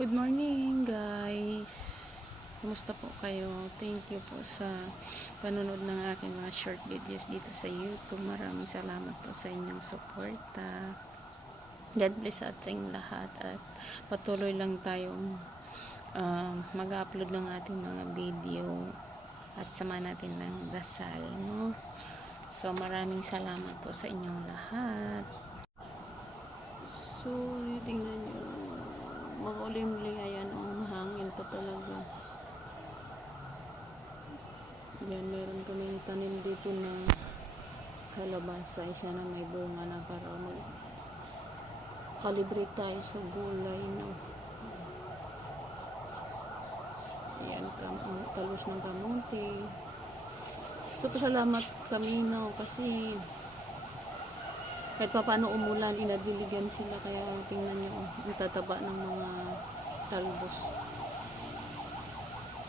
Good morning guys. Kumusta po kayo? Thank you po sa panonood ng aking mga short videos dito sa YouTube. Maraming salamat po sa inyong suporta. God bless sa ating lahat at patuloy lang tayong um, mag-upload ng ating mga video at sama natin ng dasal, no? So maraming salamat po sa inyong lahat. So, tingnan nyo. Makulimlim. Ayan, ang hangin pa talaga. Yan, meron kaming tanim dito na kalabasa. Isa na may bunga na para mag kalibre tayo sa gulay, no? Ayan, kam ang talus ng kamuti. So, pasalamat kami, no? Kasi kahit pa paano umulan, inadbiligan sila. Kaya tingnan nyo, oh, ang tataba ng mga talbos.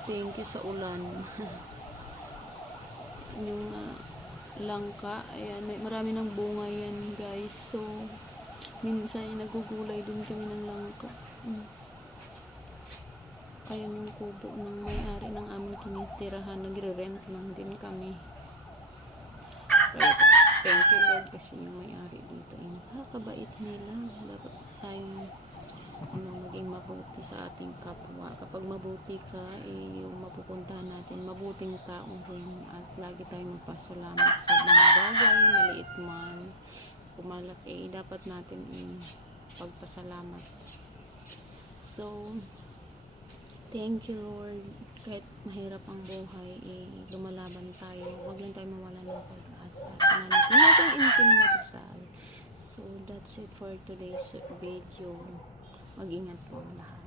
Thank you sa ulan. yung ah, langka, ayan, may marami ng bunga yan guys. So, minsan ay nagugulay din kami ng langka. Mm. Ayan yung kubo ng may-ari ng aming tinitirahan. Nagre-rent lang din kami. Thank you Lord kasi yung may-ari dito ay nakakabait nila. Dapat tayong ano, maging mabuti sa ating kapwa. Kapag mabuti ka, eh, yung mapupuntahan natin, mabuting tao rin. At lagi tayong magpasalamat sa mga bagay, maliit man, pumalaki, dapat natin eh, pagpasalamat. So, Thank you, Lord. Kahit mahirap ang buhay, eh, lumalaban tayo. Huwag lang tayo mawala ng pag-asa. Samahan natin natin intim na dasal. So, that's it for today's video. Mag-ingat po lahat.